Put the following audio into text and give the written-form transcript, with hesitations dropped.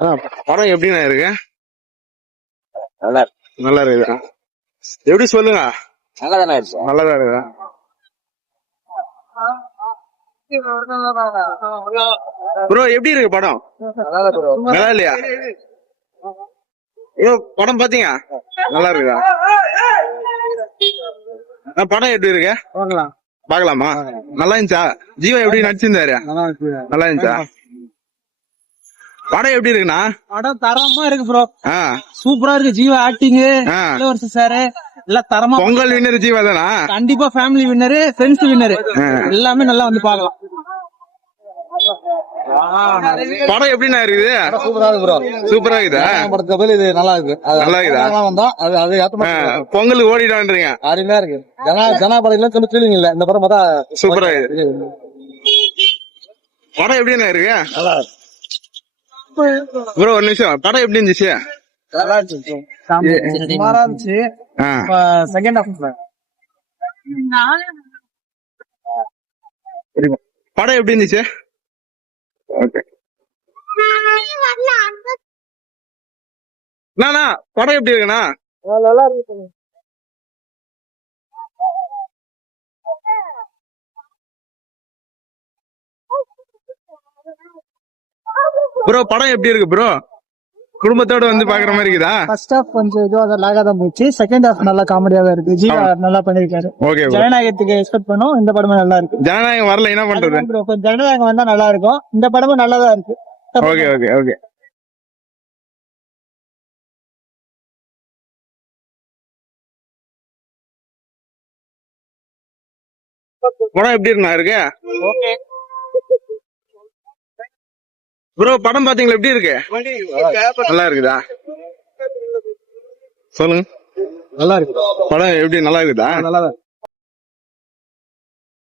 படம் எப்படிண்ணா இருக்கு? நல்லா இருக்கு. நல்லா இருக்குதா? எப்படி சொல்லுங்க. நல்லா தானே இருக்கு. நல்லதா இருக்குதா? ப்ரோ எப்படி இருக்கு படம்? நல்லா இல்லையா? ப்ரோ படம் பாத்தீங்க? நல்லா இருக்குதா? படம் எப்படி இருக்கு? பாக்கலாமா? நல்லா இருந்துச்சா? ஜீவா எப்படி நடிச்சிருந்தாரு? நல்லா இருந்துச்சா? படம் எப்படி இருக்குண்ணா? படம் தரமா இருக்கு ப்ரோ. சூப்பரா இருக்கு. ஜீவா ஆக்டிங், இளவரசி சாரு எல்லாம் தரமா. பொங்கல் வின்னர் ஜீவா தானா? கண்டிப்பா ஃபேமிலி வின்னரு, ஃப்ரெண்ட்ஸ் வின்னரு எல்லாமே நல்லா வந்து பாக்கலாம். படம் எப்படிண்ணா இருக்குது? சூப்பரா இருக்கு ப்ரோ. சூப்பரா இருக்குதா? படத்துக்கு இது நல்லா இருக்கு. நல்லா இருக்குதா? வந்தா அது பொங்கலுக்கு ஓடிடான்றீங்க. அருமையா இருக்கு. ஜனா படத்துல கொஞ்சம் ஃபீலிங் இல்ல. இந்த படம் பார்த்தா சூப்பரா இருக்கு. படம் எப்படிண்ணா இருக்கு? நல்லா இருக்கு ப்ரோ ஒரு நிமிஷம். படம் எப்படி இருந்துச்சு? நல்லா இருந்துச்சு. சுமாரா இருந்துச்சு. செகண்ட் ஹாஃப் படம் எப்படி இருந்துச்சு? ஓகே. படம் எப்படி இருக்குண்ணா? நல்லா இருக்கு. ப்ரோ படம் எப்படி இருக்கு ப்ரோ? குடும்பத்தோட வந்து பாக்குற மாதிரி இருக்குதா? ஃபர்ஸ்ட் ஹாஃப் கொஞ்சம் இதுவா லாகாதான் போச்சு. செகண்ட் ஹாஃப் நல்லா காமெடியாவே இருக்கு. ஜீவா நல்லா பண்ணிருக்காரு. ஓகே. ஜனநாயகத்துக்கு எக்ஸ்பெக்ட் பண்ணோம். இந்த படமும் நல்லா இருக்கு. ஜனநாயகம் வரல என்ன பண்றது? கொஞ்சம் ஜனநாயகம் வந்தா நல்லா இருக்கும். இந்த படமும் நல்லாதான் இருக்கு. Okay okay okay. படம் எப்படி இருந்தா இருக்கு? ப்ரோ படம் பாத்தீங்களா எப்படி இருக்கு? நல்லா இருக்குதா? சொல்லுங்க. நல்லா இருக்கு. படம் எப்படி நல்லா இருக்குதா? நல்லா